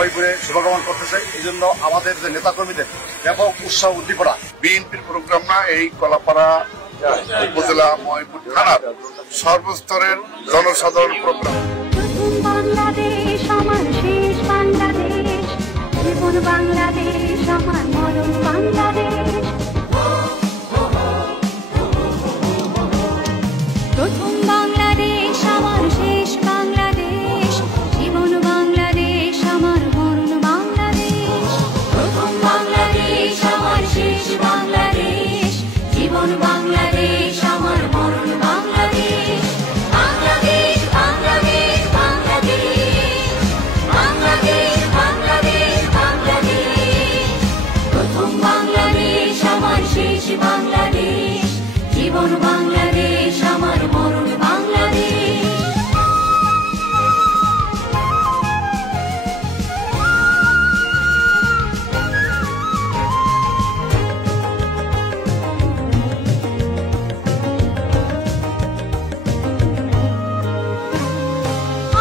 মহিপুরে শুভকামনা করতে চাই। এই জন্য আমাদের যে নেতাকর্মীদের ব্যাপক উৎসাহ উদ্দীপনা। বিএনপির প্রোগ্রাম না, এই কলাপাড়া উপজেলা মহিপুর থানার সর্বস্তরের জনসাধারণ প্রোগ্রাম। বাংলাদেশ আমার শেষ বাংলাদেশ, জীবন বাংলাদেশ আমার মরণ বাংলাদেশ। প্রথম বাংলাদেশ আমার শেষ বাংলাদেশ, জীবন বাংলাদেশ আমার মরণ বাংলাদেশ। প্রথম বাংলাদেশ আমার শেষ বাংলাদেশ, জীবন বাংলাদেশ আমার মরণ বাংলাদেশ। বাংলাদেশ বাংলাদেশ বাংলাদেশ, বাংলাদেশ বাংলাদেশ বাংলাদেশ। প্রথম বাংলাদেশ আমার শেষ বাংলাদেশ, জীবন বাংলাদেশ আমার মরণ বাংলাদেশ।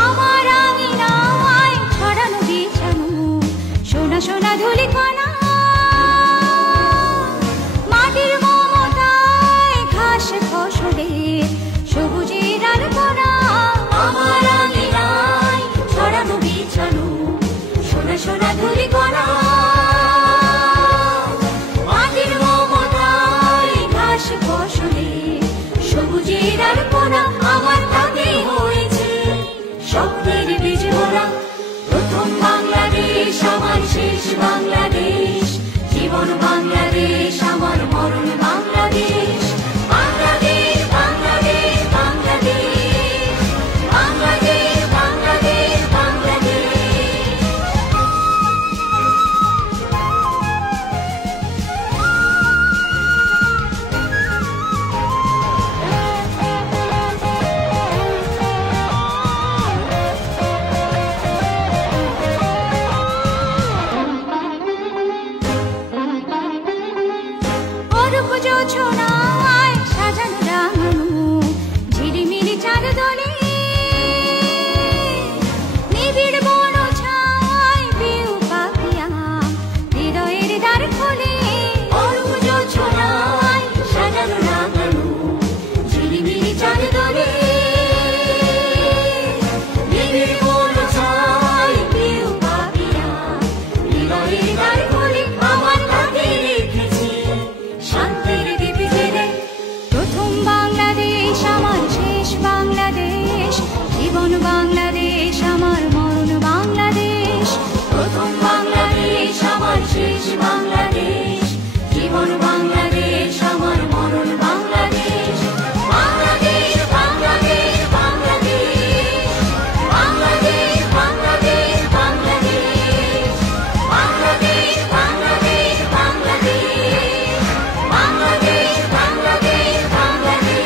আমার আঙিনায় ছড়ানো বিছানো সোনা সোনা ধুলি কণা, মাটির মমতায় ঘাস ফসলে সবুজের আলপনা। আমার আঙিনায় ছড়ানো বিছানো সোনা সোনা ধুলি কণা, মাটির মমতায় ঘাস ফসলে সবুজের আলপনা। আমার তাতে হয়েছে স্বপ্নের বীজ মোরা। প্রথম বাংলাদেশ আমার শেষ বাংলাদেশ, জীবন বাংলাদেশ আমার মরণ বাংলাদেশ। বাংলাদেশ বাংলাদেশ বাংলাদেশ, বাংলাদেশ বাংলাদেশ বাংলাদেশ। অরূপ জোছনায় সাজানো রাঙানো ঝিলিমিলি চাঁদ দোলে, নিবিড় বন ছায় পিউ পাখিয়া হৃদয়ের দ্বার খোলে। অরূপ জোছনায় সাজানো রাঙানো ঝিলিমিলি চাঁদ দোলে, নিবিড় বন ছায় পিউ পাখিয়া হৃদয়ের দ্বার খোলে। আমার হাতে রেখেছি শান্তির দীপ জেলে। প্রথম বাংলাদেশ আমার শেষ বাংলাদেশ, জীবন বাংলাদেশ আমার মরণ বাংলাদেশ। প্রথম বাংলাদেশ আমার শেষ বাংলাদেশ, জীবন বাংলাদেশ আমার মরণ বাংলাদেশ। বাংলাদেশ বাংলাদেশ বাংলাদেশ, বাংলাদেশ বাংলাদেশ বাংলাদেশ, বাংলাদেশ বাংলাদেশ বাংলাদেশ, বাংলাদেশ বাংলাদেশ বাংলাদেশ,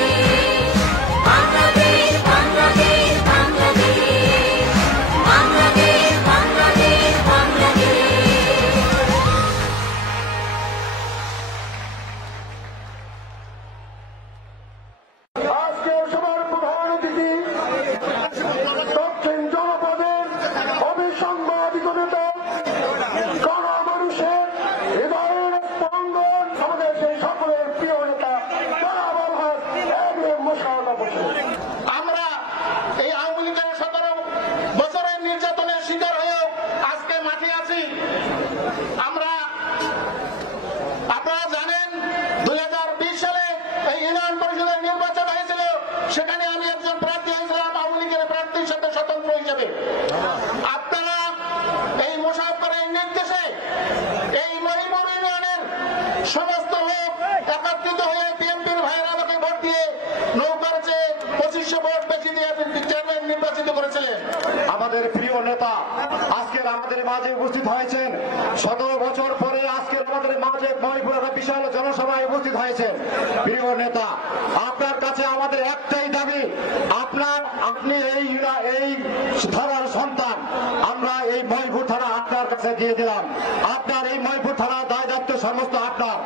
বাংলাদেশ বাংলাদেশ বাংলাদেশ, বাংলাদেশ বাংলাদেশ বাংলাদেশ। আজকে সবার প্রধান অতিথি দক্ষিণ জনপদের অবিসংবাদিত নেতা, গণমানুষের হৃদয়ের স্পন্দন, আমাদের সেই সকলের প্রিয় নেতা জনাব আলহাজ এ.বি.এম. মোশাররফ হোসেন। আমরা এই আওয়ামী লীগের 17 বছরের নির্যাতনের শিকার হয়েও আজকে মাঠে আছি। আমরা আপনারা জানেন 2020 সালে এই ইউনিয়ন পরিষদের নির্বাচন হয়েছিল, সেখানে আমি একজন প্রার্থী হয়েছিলাম আওয়ামী লীগের প্রার্থীর সাথে স্বতন্ত্র হিসেবে। আপনারা এই মোশাররফের নির্দেশে এই মহিপুর ইউনিয়নের সমস্ত লোক একত্রিত হয়ে বিএনপির ভাইয়েরা আমাকে ভোট দিয়ে নৌকার চেয়ে 2500 ভোট বেশি দিয়ে চেয়ারম্যান নির্বাচিত করেছিলেন। আমাদের প্রিয় নেতা আজকের আমাদের মাঝে উপস্থিত হয়েছেন। 17 বছর পরে আজকের আমাদের মাঝে মহিপুরের বিশাল জনসভায় উপস্থিত হয়েছেন। প্রিয় নেতা, আপনার কাছে আমাদের একটাই দাবি, আপনি এই থানার সন্তান, আমরা এই মহিপুর থানা আপনার কাছে দিয়ে দিলাম। আপনার এই মহিপুর থানার দায় দায়িত্ব সমস্ত আপনার।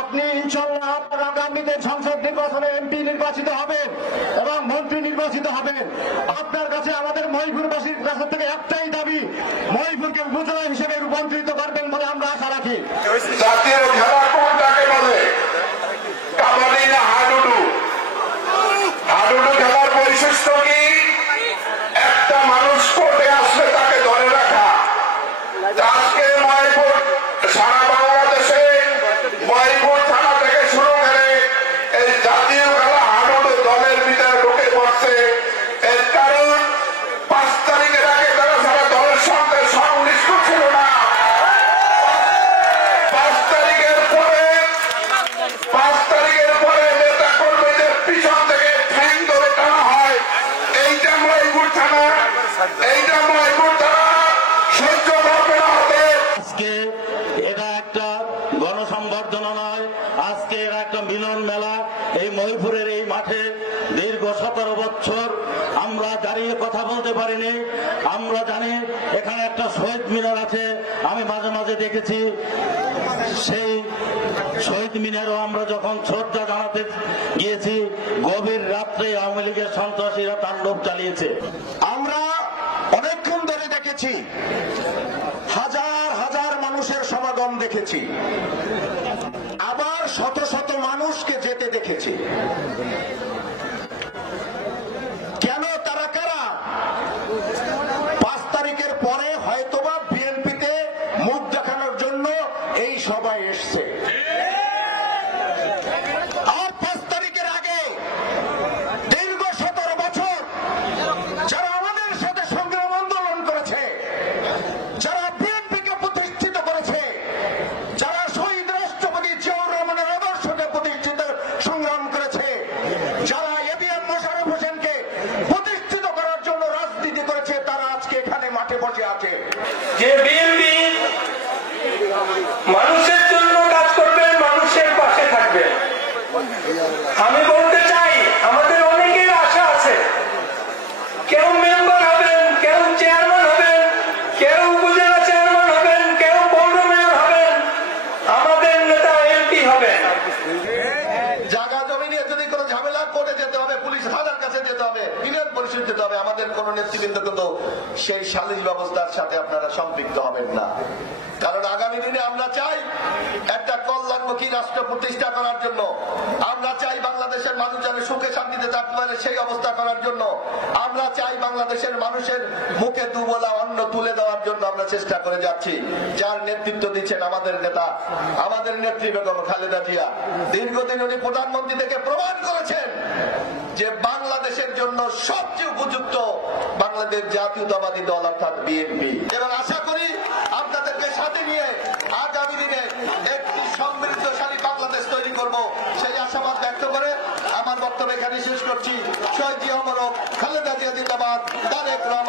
আপনি ইনশাল্লাহ আপনারা আগামীতে সংসদ নির্বাচনে এমপি নির্বাচিত হবেন এবং মন্ত্রী নির্বাচিত হবেন, আপনার কাছে আমাদের মহিপুরবাসীর কাছ থেকে একটাই দাবি, মহিপুরকে উপজেলা হিসেবে রূপান্তরিত করবেন বলে আমরা আশা রাখি। জাতীয় খেলা কোনটাকে বলে? কাবাডি না হাডুডু? হাডুডু খেলার বৈশিষ্ট্য কি? একটা মানুষ কোর্টে আসলে তাকে ধরে রাখা। আজকে মহিপুর সারা বাংলাদেশে মহিপুর থানা থেকে শুরু করে এই জাতীয় খেলা হাডুডু দলের ভিতরে ঢুকে পড়ছে। এর কারণ 5 তারিখের আগে তারা সারা দলের সঙ্গে সংশ্লিষ্ট ছিল না। 5 তারিখের পরে নেতা কর্মীদের পিছন থেকে ঠ্যাং ধরে টানা হয়। এইটা মহিপুর থানা সহ্য করবে না। আজকে এটা একটা গণসংবর্ধনা নয়, আজকে এটা একটা মিলন মেলা। এই মহিপুরের এই মাঠে দীর্ঘ 17 বছর আমরা দাঁড়িয়ে কথা বলতে পারিনি। আমরা জানি এখানে একটা শহীদ মিনার আছে, আমি মাঝে মাঝে দেখেছি। সেই শহীদ মিনারও আমরা যখন শ্রদ্ধা জানাতে গিয়েছি, গভীর রাত্রে আওয়ামী লীগের সন্ত্রাসীরা তাণ্ডব চালিয়েছে। আমরা অনেকক্ষণ ধরে দেখেছি, হাজার হাজার মানুষের সমাগম দেখেছি, আবার শত শত মানুষকে যেতে দেখেছি। কেন, তারা কারা? 5 তারিখের পরে হয়তোবা বিএনপিতে মুখ দেখানোর জন্য এই সবাই এসছে। আর 5 তারিখের আগে দীর্ঘ 17 বছর যারা আমাদের সাথে সংগ্রাম আন্দোলন করেছে, যারা বিএনপিকে প্রতিষ্ঠিত করেছে, যারা শহীদ রাষ্ট্রপতি জিয়াউর রহমানের আদর্শকে প্রতিষ্ঠিত সংগ্রাম করেছে, যারা এবিএম মোশাররফ হোসেনকে প্রতিষ্ঠিত করার জন্য রাজনীতি করেছে, তারা আজকে এখানে মাঠে বসে আছে। যে বিএনপি মানুষের জন্য কাজ করবেন, মানুষের পাশে থাকবেন। আমি বলতে চাই, আমাদের অনেকের আশা আছে। কেউ মেম্বার হবেন, কেউ চেয়ারম্যান হবেন, কেউ উপজেলা চেয়ারম্যান হবেন, কেউ পৌর মেয়র হবেন, আমাদের নেতা এমপি হবেন। জায়গা জমি নিয়ে যদি কোনো ঝামেলা করে যেতে হবে, পুলিশ থানার কাছে যেতে হবে, বিরোধ পরিষদ যেতে হবে, আমাদের কোন নেতৃবৃন্দ কিন্তু সেই সালিশ ব্যবস্থার সাথে আপনারা সম্পৃক্ত হবেন না। কারণ আগামী দিনে আমরা চাই একটা কল্যাণমুখী রাষ্ট্র প্রতিষ্ঠা করার জন্য, আমরা চাই বাংলাদেশের মানুষ যেন সুখে শান্তিতে থাকতে পারে সেই অবস্থা করার জন্য, আমরা চাই বাংলাদেশের মানুষের মুখে দুবেলা অন্ন তুলে দেওয়ার জন্য আমরা চেষ্টা করে যাচ্ছি। যার নেতৃত্ব দিচ্ছেন আমাদের নেতা, আমাদের নেত্রী বেগম খালেদা জিয়া। দীর্ঘদিন উনি প্রধানমন্ত্রী থেকে প্রমাণ করেছেন যে বাংলাদেশের জন্য সবচেয়ে উপযুক্ত বাংলাদেশ জাতীয়তাবাদী দল অর্থাৎ বিএনপি। এবং আশা করি আপনাদেরকে সাথে নিয়ে আগামী দিনে একটি সমৃদ্ধশালী বাংলাদেশ তৈরি করব, সেই আশাবাদ ব্যক্ত করে আমার বক্তব্য এখানে শেষ করছি। শহীদ জিয়া অমর হোক, খালেদা জিয়া জিন্দাবাদ, তারেক রহমান।